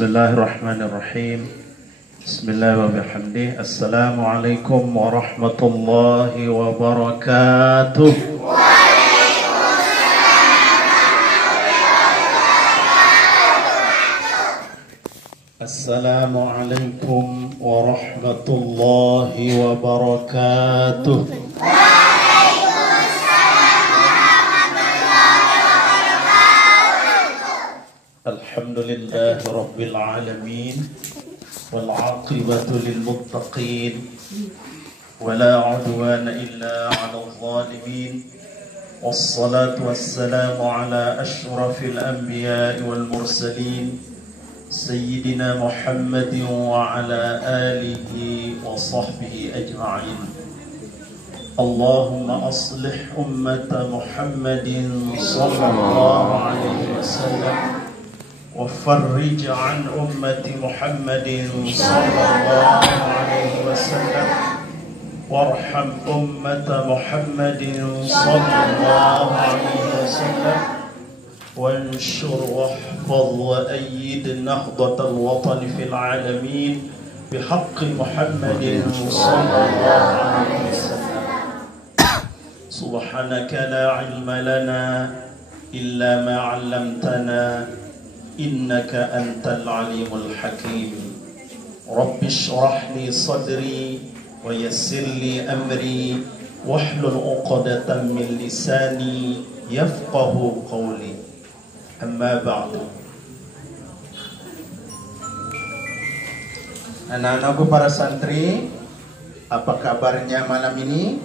Bismillahirrahmanirrahim. Bismillahirrahmanirrahim. Assalamualaikum warahmatullahi wabarakatuh. Assalamualaikum warahmatullahi wabarakatuh. Alhamdulillahi Rabbil Alamin, wal aqibatu lil muttaqin, wala udwana illa 'alal zalimin, wassalatu wassalamu ala asyrafil anbiya'i wal mursalin, sayyidina Muhammadin wa ala alihi wa sahbihi ajma'in. Allahumma aslih ummata Muhammadin sallallahu alaihi wasallam وفرج عن أمة محمد صلى الله عليه وسلم وارحم أمة محمد صلى الله عليه وسلم وانشر واحفظ وأيد نهضة الوطن في العالمين بحق محمد صلى الله عليه وسلم. سبحانك لا علم لنا إلا ما علمتنا إنك أنت العليم الحكيم. رب اشرح لي صدري ويسر لي أمري واحلل عقدة من لساني يفقه قولي. أما بعد. Anak-anakku para santri, apa kabarnya malam ini?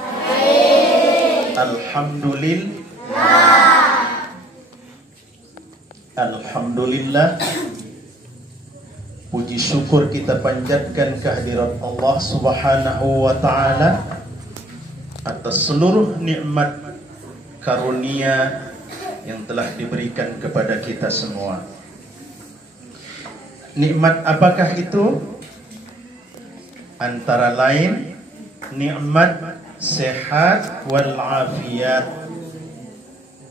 Baik. Alhamdulillah. Alhamdulillah, puji syukur kita panjatkan kehadirat Allah Subhanahu wa ta'ala atas seluruh nikmat karunia yang telah diberikan kepada kita semua. Nikmat apakah itu? Antara lain nikmat sehat wal afiat,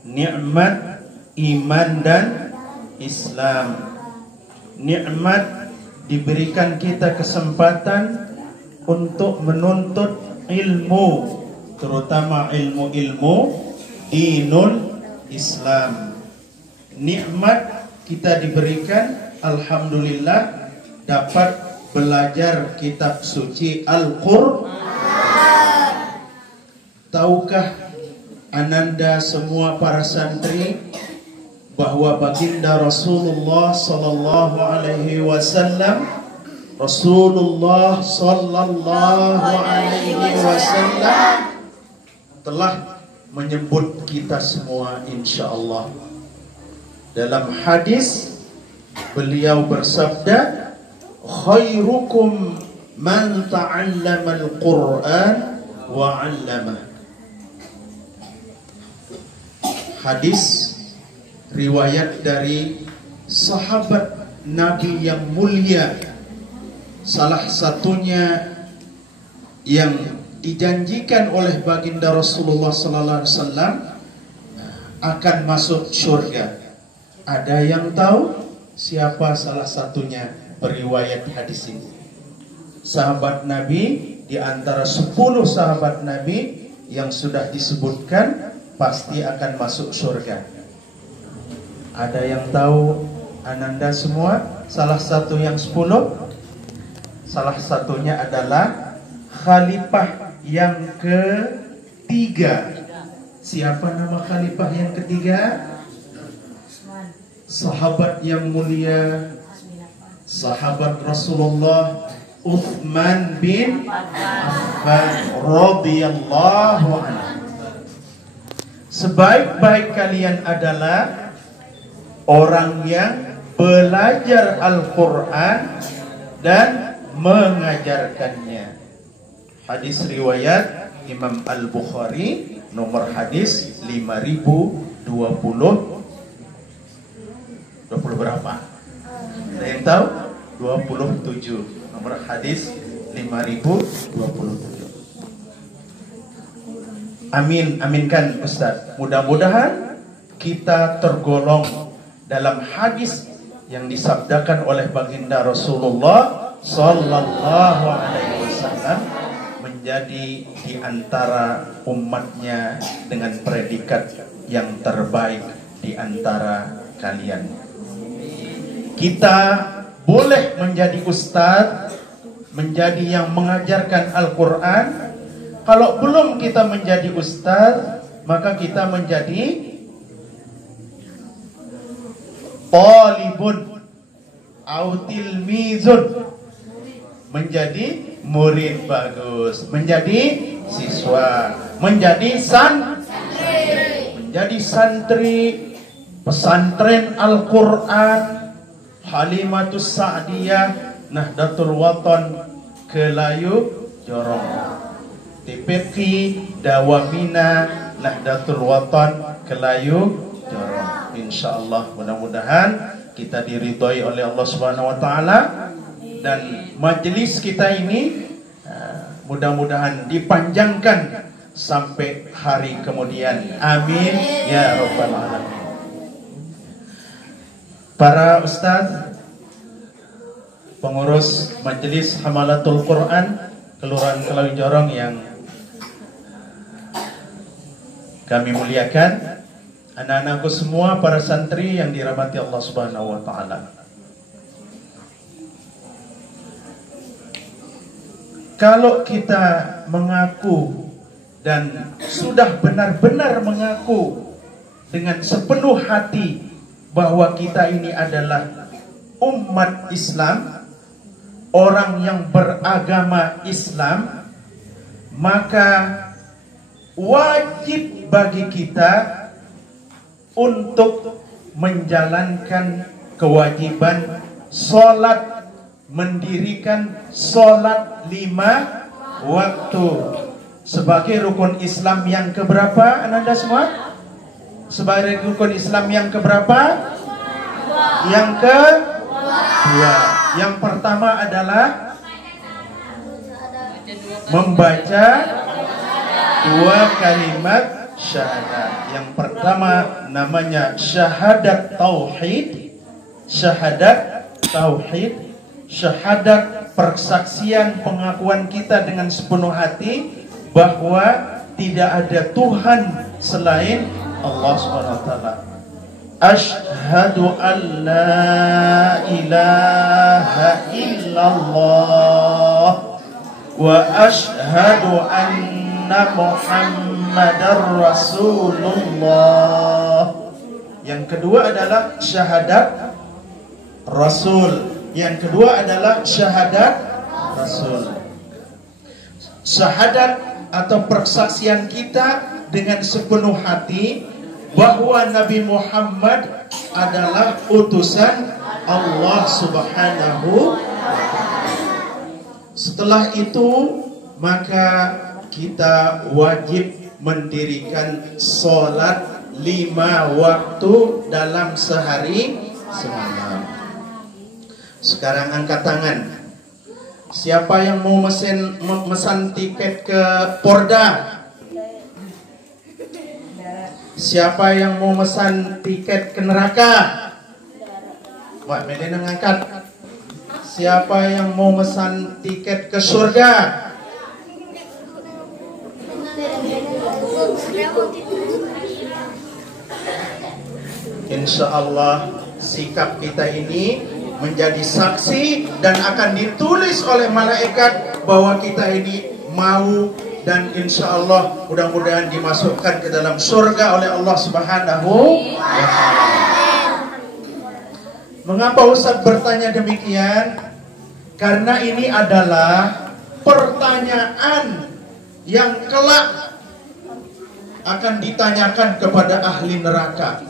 nikmat iman dan Islam, nikmat diberikan kita kesempatan untuk menuntut ilmu, terutama ilmu-ilmu dinul Islam. Nikmat kita diberikan, alhamdulillah, dapat belajar kitab suci Al-Qur'an. Tahukah ananda semua para santri bahwa baginda Rasulullah sallallahu alaihi wasallam telah menyebut kita semua insyaallah. Dalam hadis beliau bersabda, khairukum man ta'allama al-Qur'an wa 'allamah. Hadis riwayat dari sahabat Nabi yang mulia, salah satunya yang dijanjikan oleh baginda Rasulullah sallallahu alaihi wasallam akan masuk surga. Ada yang tahu siapa salah satunya periwayat hadis ini? Sahabat Nabi, di antara 10 sahabat Nabi yang sudah disebutkan pasti akan masuk surga. Ada yang tahu ananda semua salah satu yang 10? Salah satunya adalah khalifah yang ketiga. Siapa nama khalifah yang ketiga? Sahabat yang mulia, sahabat Rasulullah Uthman bin Affan radhiyallahu anhu. Sebaik-baik kalian adalah orang yang belajar Al-Quran dan mengajarkannya. Hadis riwayat Imam Al-Bukhari, nomor hadis 5020. 20 berapa? Ada yang tahu? 27. Nomor hadis 5027. Amin, aminkan Ustaz. Mudah-mudahan kita tergolong dalam hadis yang disabdakan oleh baginda Rasulullah sallallahu alaihi wasallam menjadi di antara umatnya dengan predikat yang terbaik di antara kalian. Kita boleh menjadi ustadz, menjadi yang mengajarkan Al-Quran. Kalau belum kita menjadi ustadz, maka kita menjadi talibun au tilmizun, menjadi murid bagus, menjadi siswa, menjadi santri pesantren Al-Quran, Halimatus Sa'diyah, Nahdlatul Wathon, Kelayu Jorong, TPQ, Dawamina, Nahdlatul Wathon, Kelayu Jorong. Insyaallah mudah-mudahan kita diridhoi oleh Allah Subhanahu wa taala, dan majelis kita ini mudah-mudahan dipanjangkan sampai hari kemudian. Amin ya rabbal alamin. Para ustaz, pengurus majelis Hamalatul Quran Kelurahan Kelayu Jorong yang kami muliakan, anak-anakku semua, para santri yang dirahmati Allah Subhanahu wa taala. Kalau kita mengaku dan sudah benar-benar mengaku dengan sepenuh hati bahwa kita ini adalah umat Islam, orang yang beragama Islam, maka wajib bagi kita untuk menjalankan kewajiban sholat, mendirikan sholat 5 waktu sebagai rukun Islam yang keberapa, Ananda semua? Sebagai rukun Islam yang keberapa? Yang kedua. Yang pertama adalah membaca 2 kalimat syahadat. Yang pertama namanya syahadat tauhid, syahadat tauhid, syahadat persaksian pengakuan kita dengan sepenuh hati bahwa tidak ada Tuhan selain Allah SWT. Asyhadu an la ilaha illallah wa asyhadu anna Muhammadar Rasulullah. Yang kedua adalah syahadat Rasul. Yang kedua adalah syahadat Rasul. Syahadat atau persaksian kita dengan sepenuh hati bahwa Nabi Muhammad adalah utusan Allah Subhanahu wa ta'ala. Setelah itu maka kita wajib mendirikan sholat 5 waktu dalam sehari semalam. Sekarang angkat tangan. Siapa yang mau mesan tiket ke Porda? Siapa yang mau mesan tiket ke neraka? Wah, Medina ngangkat. Siapa yang mau mesan tiket ke surga? Insya Allah sikap kita ini menjadi saksi dan akan ditulis oleh malaikat bahwa kita ini mau, dan insya Allah mudah-mudahan dimasukkan ke dalam surga oleh Allah Subhanahu wa ta'ala. Mengapa Ustaz bertanya demikian? Karena ini adalah pertanyaan yang kelak akan ditanyakan kepada ahli neraka.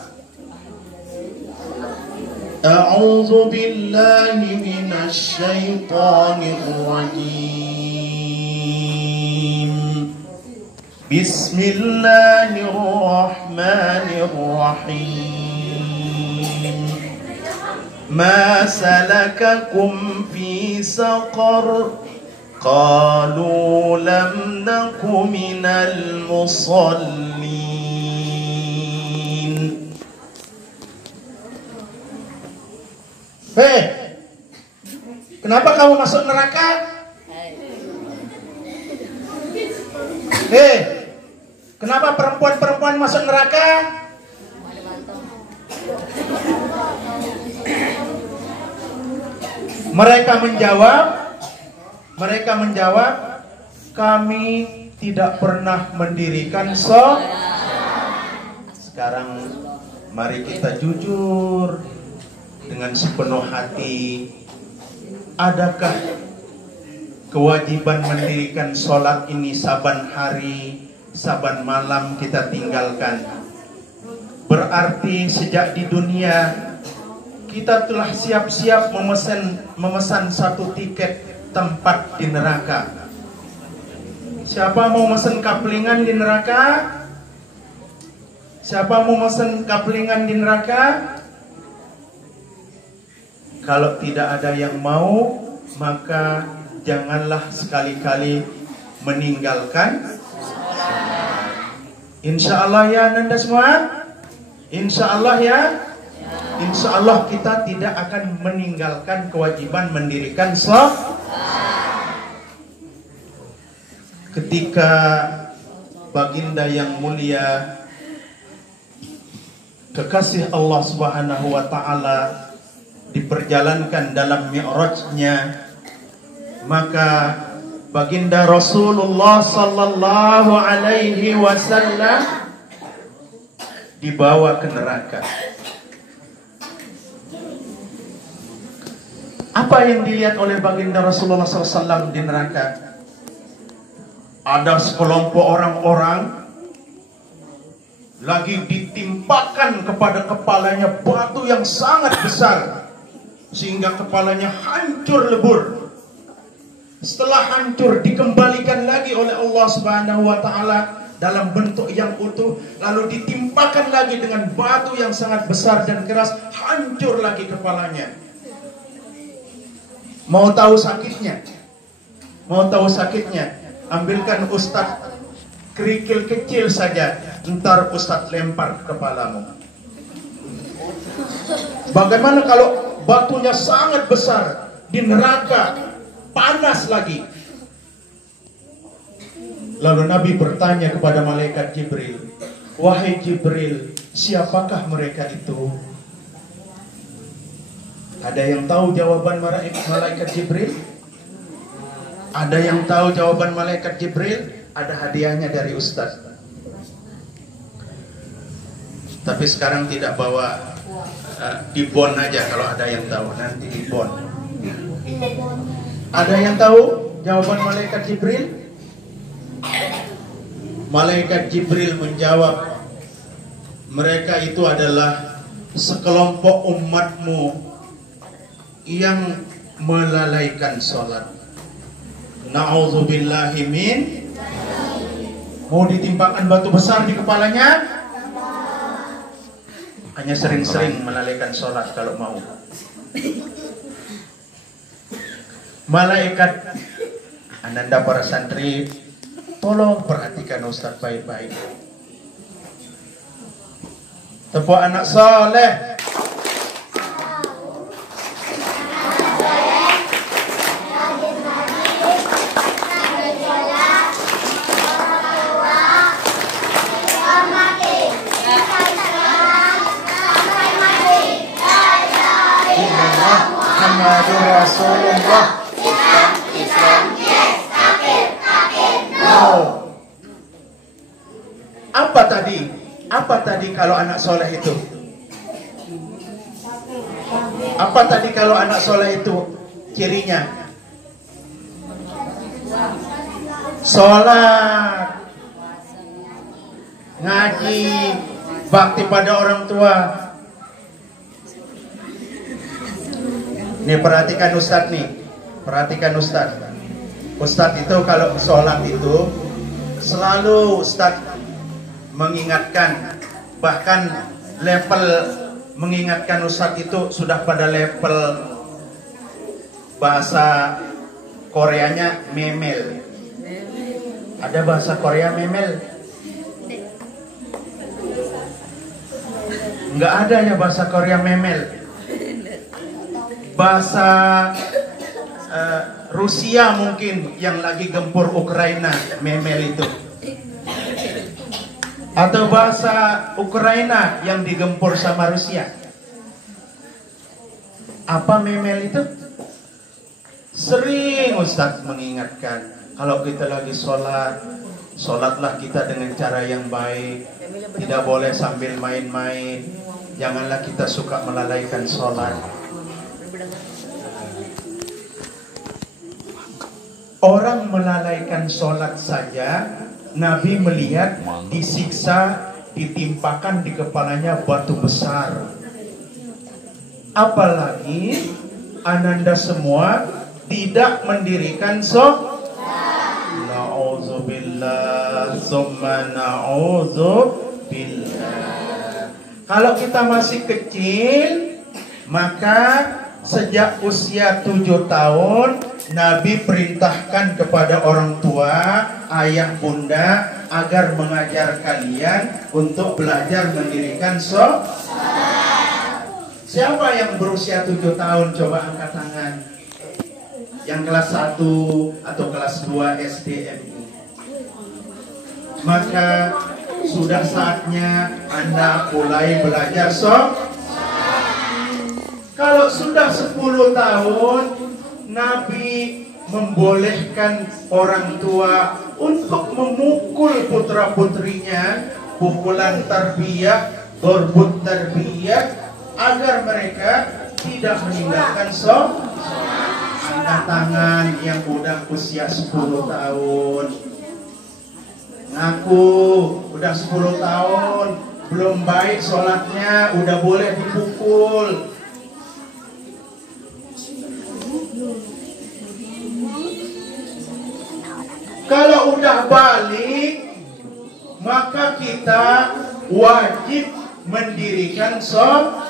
A'udzu billahi minasy syaithanir rajim. Bismillahirrahmanirrahim. Ma salakakum fi saqar? Qalu lam naku minal musallin. Hei, kenapa kamu masuk neraka? Hei, kenapa perempuan-perempuan masuk neraka? Mereka menjawab, kami tidak pernah mendirikan sholat. Sekarang mari kita jujur dengan sepenuh hati. Adakah kewajiban mendirikan sholat ini saban hari, saban malam kita tinggalkan? Berarti sejak di dunia kita telah siap-siap memesan satu tiket tempat di neraka. Siapa mau mesen kaplingan di neraka? Siapa mau mesen kaplingan di neraka? Kalau tidak ada yang mau, maka janganlah sekali-kali meninggalkan. Insya Allah ya Nanda semua. Insya Allah ya. Insya Allah kita tidak akan meninggalkan kewajiban mendirikan sholat. Ketika baginda yang mulia kekasih Allah Subhanahu wa taala diperjalankan dalam mi'rajnya, maka baginda Rasulullah sallallahu alaihi wasallam dibawa ke neraka. Apa yang dilihat oleh baginda Rasulullah SAW di neraka? Ada sekelompok orang-orang lagi ditimpakan kepada kepalanya batu yang sangat besar, sehingga kepalanya hancur lebur. Setelah hancur, dikembalikan lagi oleh Allah Subhanahu wa taala dalam bentuk yang utuh, lalu ditimpakan lagi dengan batu yang sangat besar dan keras, hancur lagi kepalanya. Mau tahu sakitnya? Mau tahu sakitnya? Ambilkan Ustadz kerikil kecil saja, ntar Ustadz lempar ke kepalamu. Bagaimana kalau batunya sangat besar di neraka, panas lagi? Lalu Nabi bertanya kepada malaikat Jibril, wahai Jibril, siapakah mereka itu? Ada yang tahu jawaban malaikat Jibril? Ada yang tahu jawaban malaikat Jibril? Ada hadiahnya dari Ustaz. Tapi sekarang tidak bawa dibon aja, kalau ada yang tahu nanti dibon. Ada yang tahu jawaban malaikat Jibril? Malaikat Jibril menjawab, mereka itu adalah sekelompok umatmu yang melalaikan sholat. Na'udzubillahi min. Mau ditimpakan batu besar di kepalanya? Hanya sering-sering melalaikan sholat kalau mau. Malaikat, Ananda para santri, tolong perhatikan Ustaz baik-baik. Tepuk anak soleh. Rasulullah. Islam, yes, kafir, no. Apa tadi kalau anak soleh itu? Apa tadi kalau anak soleh itu cirinya? Sholat, ngaji, bakti pada orang tua. Nih perhatikan Ustadz nih, perhatikan Ustadz. Ustadz itu kalau sholat itu selalu Ustadz mengingatkan, bahkan level mengingatkan Ustadz itu sudah pada level bahasa Koreanya memel. Ada bahasa Korea memel? Enggak ada ya bahasa Korea memel. bahasa Rusia mungkin yang lagi gempur Ukraina, memel itu. Atau bahasa Ukraina yang digempur sama Rusia. Apa memel itu? Sering Ustadz mengingatkan, kalau kita lagi sholat, sholatlah kita dengan cara yang baik. Tidak boleh sambil main-main. Janganlah kita suka melalaikan sholat. Orang melalaikan sholat saja, Nabi melihat disiksa, ditimpakan di kepalanya batu besar. Apalagi Ananda semua tidak mendirikan sholat. Na'udzubillah, summa na'udzubillah. Kalau kita masih kecil, maka sejak usia 7 tahun Nabi perintahkan kepada orang tua, ayah bunda, agar mengajar kalian untuk belajar mendirikan sholat. Siapa yang berusia 7 tahun? Coba angkat tangan. Yang kelas 1 atau kelas 2 SDMI. Maka sudah saatnya Anda mulai belajar sholat. Kalau sudah 10 tahun, Nabi membolehkan orang tua untuk memukul putra-putrinya, pukulan tarbiyah, berbut tarbiyah, agar mereka tidak meninggalkan sholat. Angkat tangan yang udah usia 10 tahun. Ngaku udah 10 tahun, belum baik sholatnya, udah boleh dipukul. Kalau udah balik, maka kita wajib mendirikan sholat.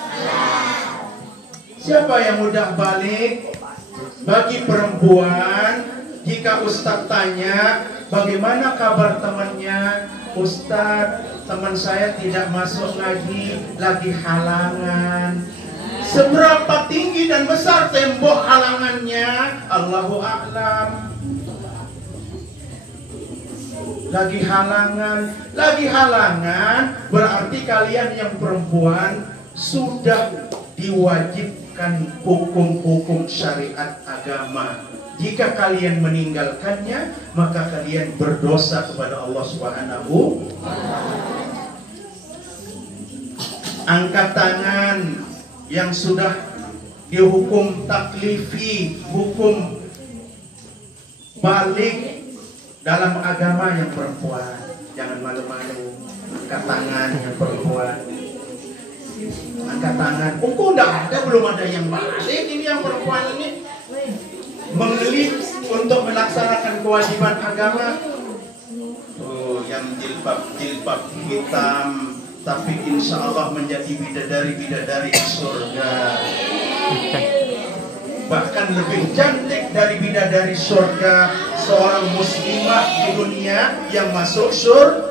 Siapa yang udah balik? Bagi perempuan, jika Ustadz tanya, bagaimana kabar temannya? Ustadz, teman saya tidak masuk lagi halangan. Seberapa tinggi dan besar tembok halangannya? Allahu a'lam. Lagi halangan berarti kalian yang perempuan sudah diwajibkan hukum-hukum syariat agama. Jika kalian meninggalkannya, maka kalian berdosa kepada Allah Subhanahu. Angkat tangan yang sudah dihukum taklifi, hukum balik dalam agama yang perempuan. Jangan malu-malu. Angkat tangan yang perempuan. Angkat tangan. Kok enggak ada, belum ada yang balik. Ini yang perempuan ini mengelit untuk melaksanakan kewajiban agama. Oh, yang jilbab hitam, tapi insya Allah menjadi bidadari di surga. Bahkan lebih cantik dari bidadari surga seorang muslimah di dunia yang masuk surga.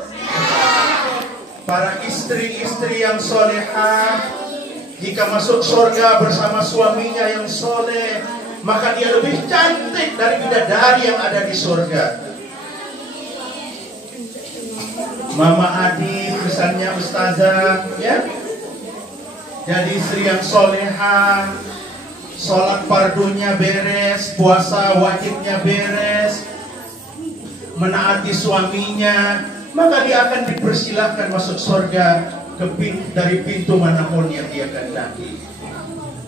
Para istri-istri yang solehah, jika masuk surga bersama suaminya yang soleh, maka dia lebih cantik dari bidadari yang ada di surga. Mama Adi, misalnya ustazah, ya, jadi istri yang solehah, sholat fardunya beres, puasa wajibnya beres, menaati suaminya, maka dia akan dipersilahkan masuk surga dari pintu manapun yang dia kehendaki.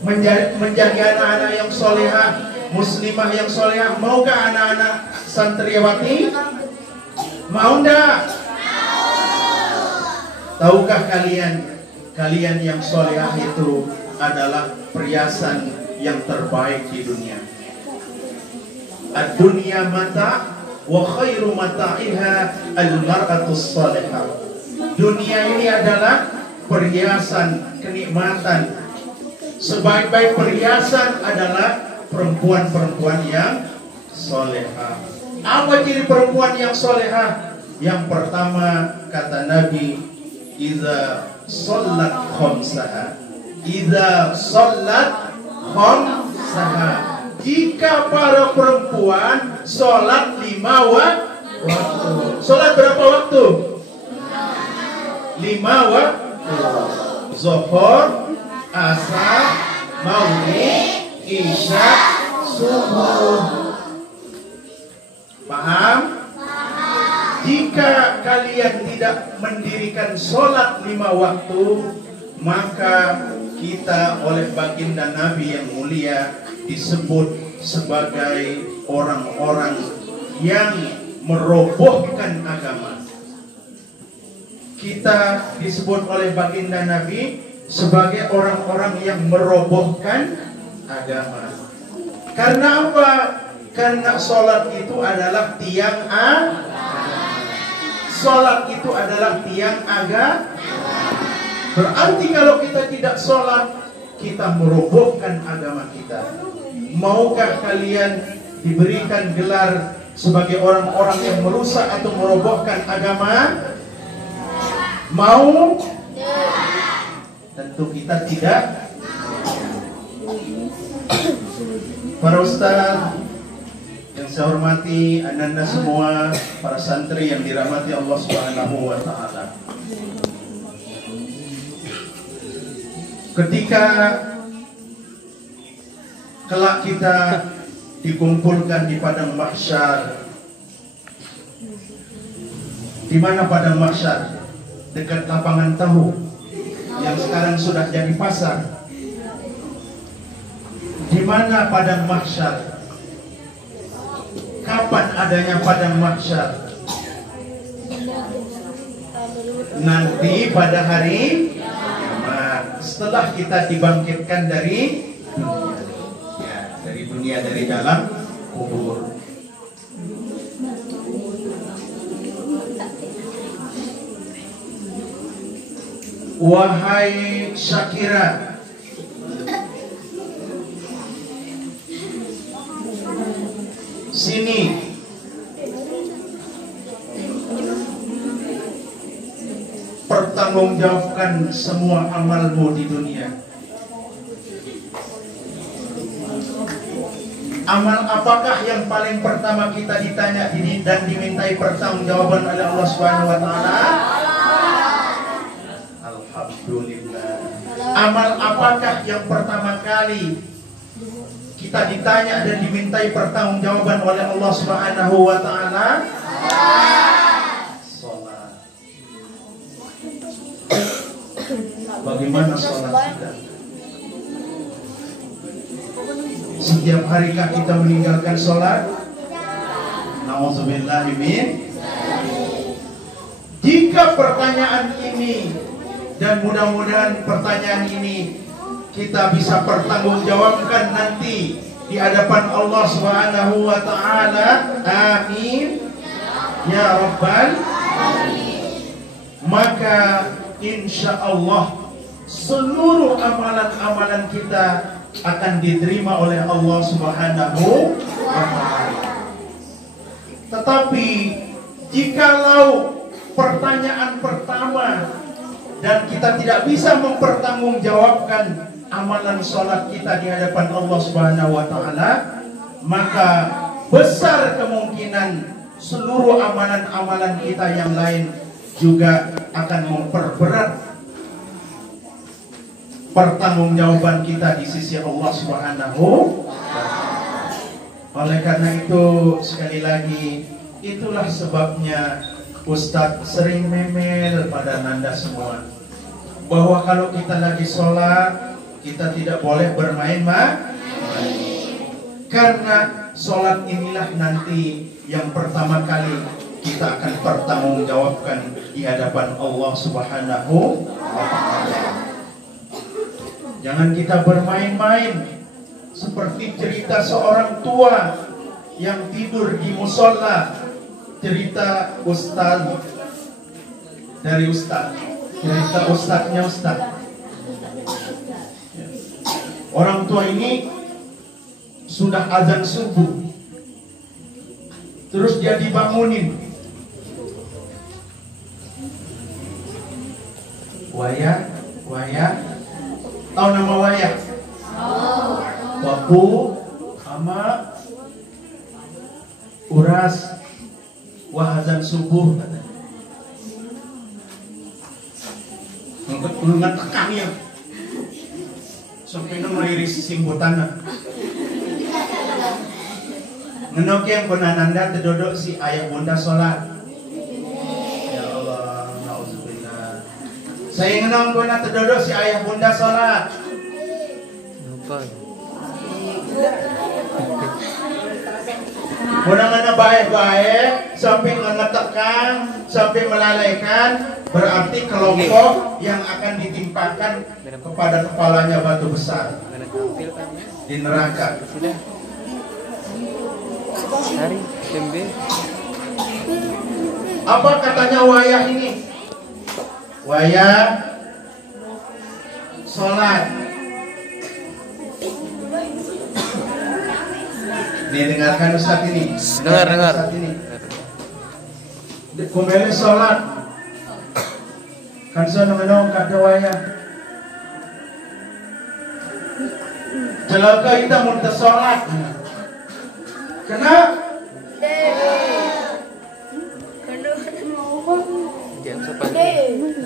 Menjadi anak-anak yang solehah, muslimah yang solehah. Maukah anak-anak santriwati? Mau enggak? Tahukah kalian yang solehah itu adalah perhiasan yang terbaik di dunia. Ad-dunya mata' wa khairu mata'iha al-mar'atus salihah. Dunia ini adalah perhiasan, kenikmatan. Sebaik-baik perhiasan adalah perempuan-perempuan yang solehah. Apa ciri perempuan yang solehah? Yang pertama, kata Nabi, idza shollat khamsaha, idza shollat saham. Jika para perempuan sholat 5 waktu. Sholat berapa waktu? 5 waktu. Zuhur, asar, maghrib, isya, subuh. Paham? Jika kalian tidak mendirikan sholat 5 waktu, maka kita oleh baginda Nabi yang mulia disebut sebagai orang-orang yang merobohkan agama. Kita disebut oleh baginda Nabi sebagai orang-orang yang merobohkan agama. Karena apa? Karena sholat itu adalah tiang sholat itu adalah tiang agama. Berarti kalau kita tidak sholat, kita merobohkan agama kita. Maukah kalian diberikan gelar sebagai orang-orang yang merusak atau merobohkan agama? Mau? Tentu kita tidak. Para ustaz yang saya hormati, anda semua, para santri yang dirahmati Allah Subhanahu wa Ta'ala. Ketika kelak kita dikumpulkan di padang mahsyar, di mana padang mahsyar? Dekat lapangan tahu yang sekarang sudah jadi pasar. Di mana padang mahsyar? Kapan adanya padang mahsyar? Nanti pada hari kiamat, setelah kita dibangkitkan dari dunia, dari dalam kubur. Wahai Syakira, sini. Pertanggungjawabkan semua amalmu di dunia. Amal apakah yang paling pertama kita ditanya ini dan dimintai pertanggungjawaban oleh Allah Subhanahu wa Ta'ala? Alhamdulillah. Amal apakah yang pertama kali kita ditanya dan dimintai pertanggungjawaban oleh Allah Subhanahu wa Ta'ala? Salat. Bagaimana salat kita? Setiap harikah kita meninggalkan sholat? Nauzubillah min. Jika pertanyaan ini, dan mudah-mudahan pertanyaan ini kita bisa pertanggungjawabkan nanti di hadapan Allah Subhanahu wa Ta'ala. Amin ya Rabbal alamin. Maka insya Allah seluruh amalan-amalan kita akan diterima oleh Allah Subhanahu wa Ta'ala. Tetapi jikalau pertanyaan pertama dan kita tidak bisa mempertanggungjawabkan amalan sholat kita di hadapan Allah Subhanahu wa Ta'ala, maka besar kemungkinan seluruh amalan-amalan kita yang lain juga akan memperberat pertanggungjawaban kita di sisi Allah Subhanahu wa Ta'ala. Oleh karena itu, sekali lagi, itulah sebabnya Ustadz sering memel pada Nanda semua, bahwa kalau kita lagi sholat, kita tidak boleh bermain-main. Karena sholat inilah nanti yang pertama kali kita akan pertanggungjawabkan di hadapan Allah Subhanahu wa Ta'ala. Jangan kita bermain-main seperti cerita seorang tua yang tidur di musola. Cerita ustaz dari ustaz, cerita ustaznya ustaz. Orang tua ini sudah azan subuh, terus dia dibangunin. Waya, tahu nama wayah? Wapu subuh. Ngetekang ya. Sampai ngeliris simbutan. Ngenok yang konananda terdodok si ayah bunda sholat. Ya Allah, na'udzubillah. Saya ngenok kona terdodok si ayah bunda sholat. Munang-munang baik-baik sampai ngetekang, sampai melalaikan, berarti kelompok yang akan ditimpakan kepada kepalanya batu besar di neraka. Apa katanya wayah ini? Wayah sholat. Dengarkan Ustaz ini. Dengar. Kembali sholat. Kan saya menong kata wayah. Celaka kita mau sholat. Kena?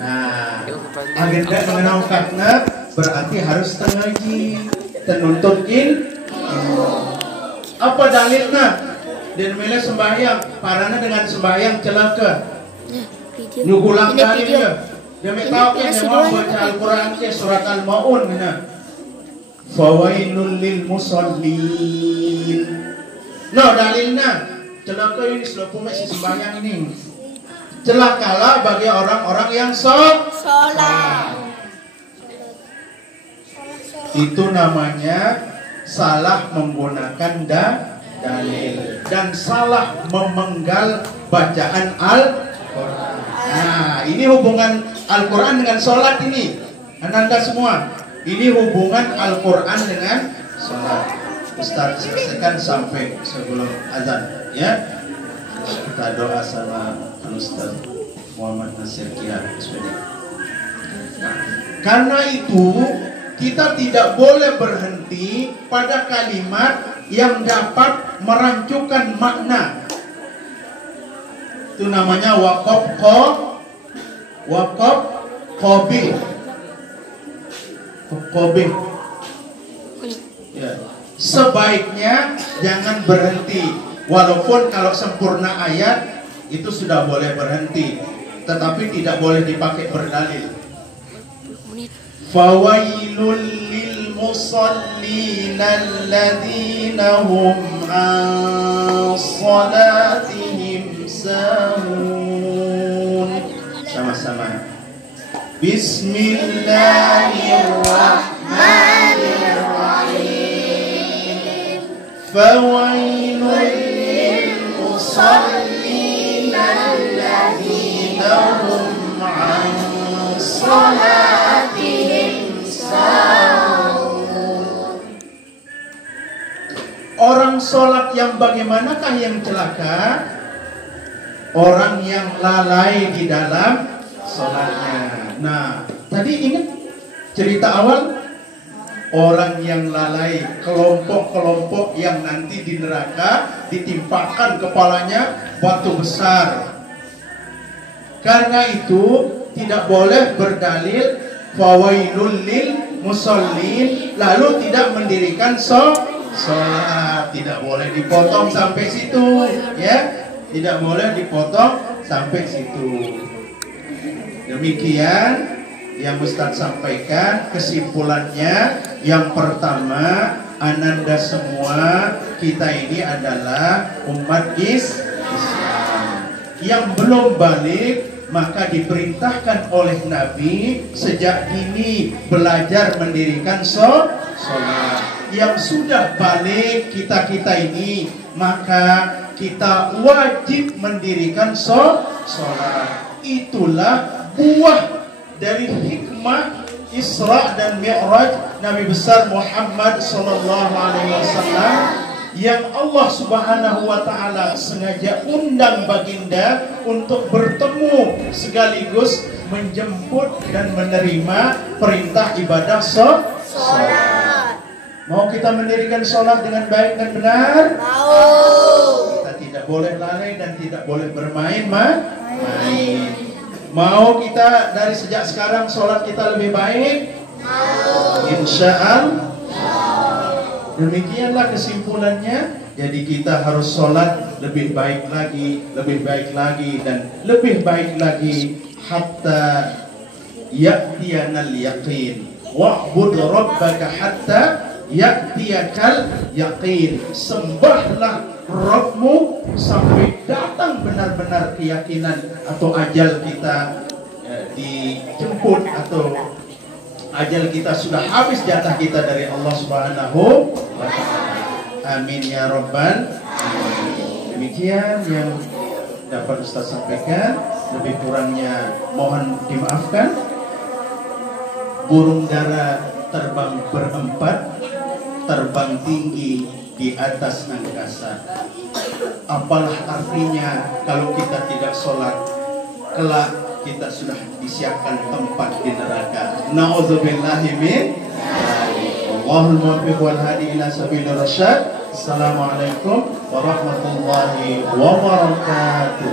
Nah, agenda mengenal karena berarti harus tengaji, tenuntukin. Apa dalilnya? Dan mele sembahyang, parana dengan sembahyang celaka. Nyugulang dalilnya. Demi tahu yang mau baca Al-Quran ke surat Al-Maun mana? Fawailul lil musallin. No dalilnya celaka ini selapun masih sembahyang ini. Celakalah bagi orang-orang yang sholat. Itu namanya salah menggunakan dalil dan salah memenggal bacaan Al-Quran. Nah, ini hubungan Al-Quran dengan sholat ini. Ananda semua, ini hubungan Al-Quran dengan sholat. Ustaz selesaikan sampai sebelum azan, ya. Kita doa sama Ustaz Muhammad Nasir Kia. Karena itu kita tidak boleh berhenti pada kalimat yang dapat merancukan makna. Itu namanya waqaf qabih. Ya. Sebaiknya jangan berhenti. Walaupun kalau sempurna ayat itu sudah boleh berhenti, tetapi tidak boleh dipakai berdalil. Fawailul lil musallin alladzina hum an salatihim sahun. Sama-sama. Bismillahirrahmanirrahim. Fawailul lil musallin alladzina hum an salatihim sahun. Orang sholat yang bagaimanakah yang celaka? Orang yang lalai di dalam sholatnya. Nah, tadi ingat cerita awal? Orang yang lalai, kelompok-kelompok yang nanti di neraka ditimpakan kepalanya batu besar. Karena itu tidak boleh berdalil fawailul lil musallin lalu tidak mendirikan sholat. Tidak boleh dipotong sampai situ, ya. Tidak boleh dipotong sampai situ. Demikian yang Ustaz sampaikan. Kesimpulannya, yang pertama, ananda semua kita ini adalah umat Islam. Yang belum balik maka diperintahkan oleh Nabi sejak dini belajar mendirikan sholat. Yang sudah balik kita ini maka kita wajib mendirikan sholat. Itulah buah dari hikmah Isra dan Mi'raj Nabi besar Muhammad sallallahu alaihi wasallam yang Allah Subhanahu wa taala sengaja undang baginda untuk bertemu sekaligus menjemput dan menerima perintah ibadah sholat. Mau kita mendirikan sholat dengan baik dan benar? Mau. Kita tidak tidak boleh lalai dan tidak boleh bermain main. Mau kita dari sejak sekarang sholat kita lebih baik? Insya Allah. Demikianlah kesimpulannya. Jadi kita harus sholat lebih baik lagi, dan lebih baik lagi hatta ya'tiyanal yaqin. Wa'bud rabbaka hatta ya'tiyakal yaqin. Sembahlah Rabbmu sampai datang benar-benar keyakinan atau ajal kita dijemput, atau ajal kita sudah habis, jatah kita dari Allah Subhanahu wa ta'ala. Amin ya rabbal alamin. Demikian yang dapat Ustaz sampaikan, lebih kurangnya mohon dimaafkan. Burung dara terbang berempat, terbang tinggi di atas angkasa. Apalah artinya kalau kita tidak sholat, kelak kita sudah disiapkan tempat di neraka. Na'udzubillahi min dzalik. Wallahul muwaffiq wal hadi ila sabilir rasyad. Assalamualaikum warahmatullahi wabarakatuh.